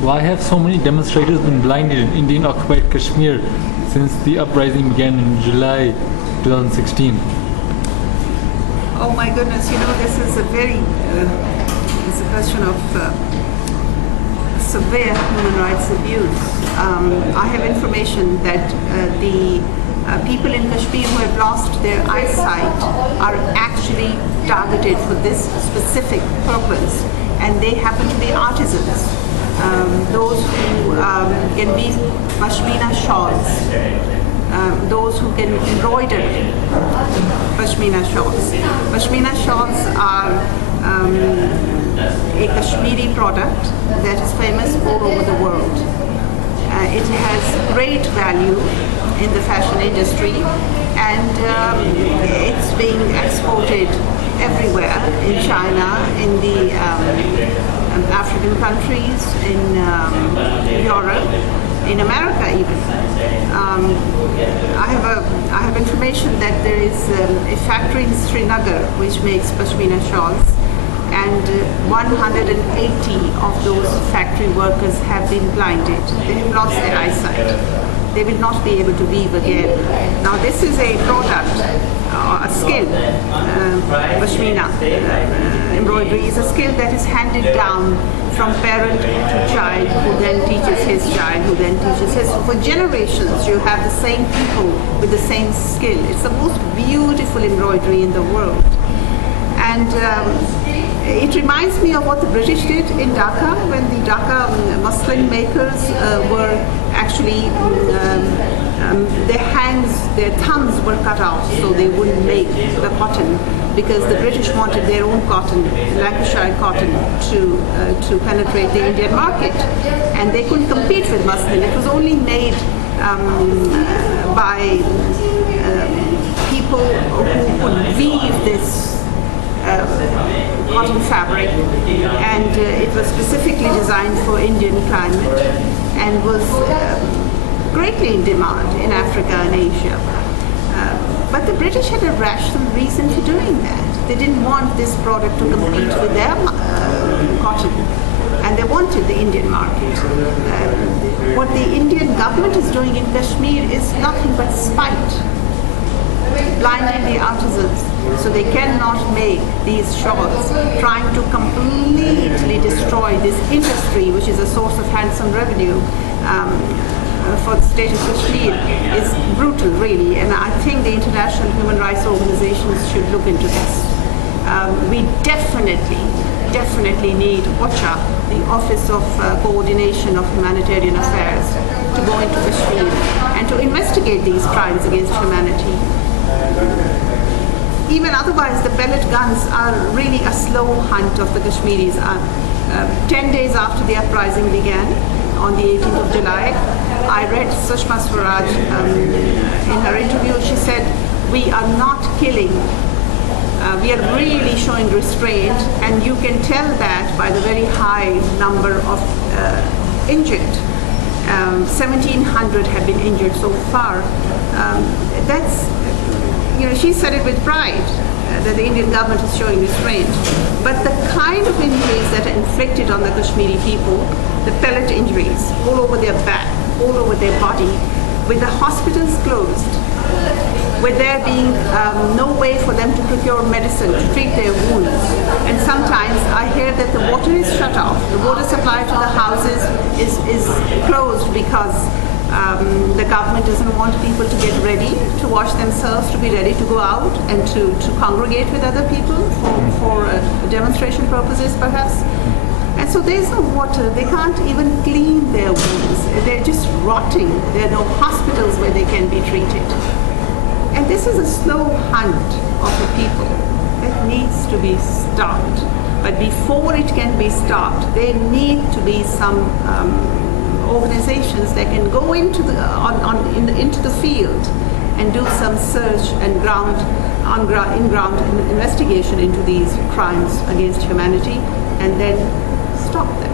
Why have so many demonstrators been blinded in Indian Occupied Kashmir since the uprising began in July 2016? Oh my goodness, this is it's a question of severe human rights abuse. I have information that the people in Kashmir who have lost their eyesight are actually targeted for this specific purpose, and they happen to be artisans. Those who can weave Pushmina shawls, those who can embroider Pushmina shawls. Pushmina shawls are a Kashmiri product that is famous all over the world. It has great value in the fashion industry, and it's being exported everywhere, in China, in the African countries, in Europe, in America even. I have information that there is a factory in Srinagar which makes Pushmina shawls, and 180 of those factory workers have been blinded. They have lost their eyesight. They will not be able to weave again. Now this is a product, a skill. Pushmina embroidery is a skill that is handed down from parent to child, who then teaches his child, who then teaches his. For generations you have the same people with the same skill. It's the most beautiful embroidery in the world. And it reminds me of what the British did in Dhaka, when the Dhaka muslin makers were actually, their thumbs were cut off so they wouldn't make the cotton, because the British wanted their own cotton, Lancashire cotton, to penetrate the Indian market. And they couldn't compete with muslin. It was only made by people who could weave this cotton fabric, and it was specifically designed for Indian climate and was greatly in demand in Africa and Asia. But the British had a rational reason for doing that. They didn't want this product to compete with their cotton, and they wanted the Indian market. What the Indian government is doing in Kashmir is nothing but spite, blinding the artisans so they cannot make these shawls, trying to completely destroy this industry, which is a source of handsome revenue for the state of Kashmir, is brutal, really. And I think the international human rights organizations should look into this. We definitely need OCHA, the Office of Coordination of Humanitarian Affairs, to go into Kashmir and to investigate these crimes against humanity. Even otherwise, the pellet guns are really a slow hunt of the Kashmiris. 10 days after the uprising began, on the 18th of July, I read Sushma Swaraj in her interview. She said, we are not killing. We are really showing restraint, and you can tell that by the very high number of injured. 1,700 have been injured so far. She said it with pride that the Indian government is showing restraint. But the kind of injuries that are inflicted on the Kashmiri people, the pellet injuries, all over their back, all over their body, with the hospitals closed, with there being no way for them to procure medicine to treat their wounds. And sometimes I hear that the water is shut off. The water supply to the houses is closed because the government doesn't want people to get ready to wash themselves, to be ready to go out and to congregate with other people for demonstration purposes perhaps. And so there's no water. They can't even clean their wounds. They're just rotting. There are no hospitals where they can be treated. And this is a slow hunt of the people that needs to be stopped. But before it can be stopped, there need to be some organizations that can go into the field and do some search and in-ground investigation into these crimes against humanity, and then stop them.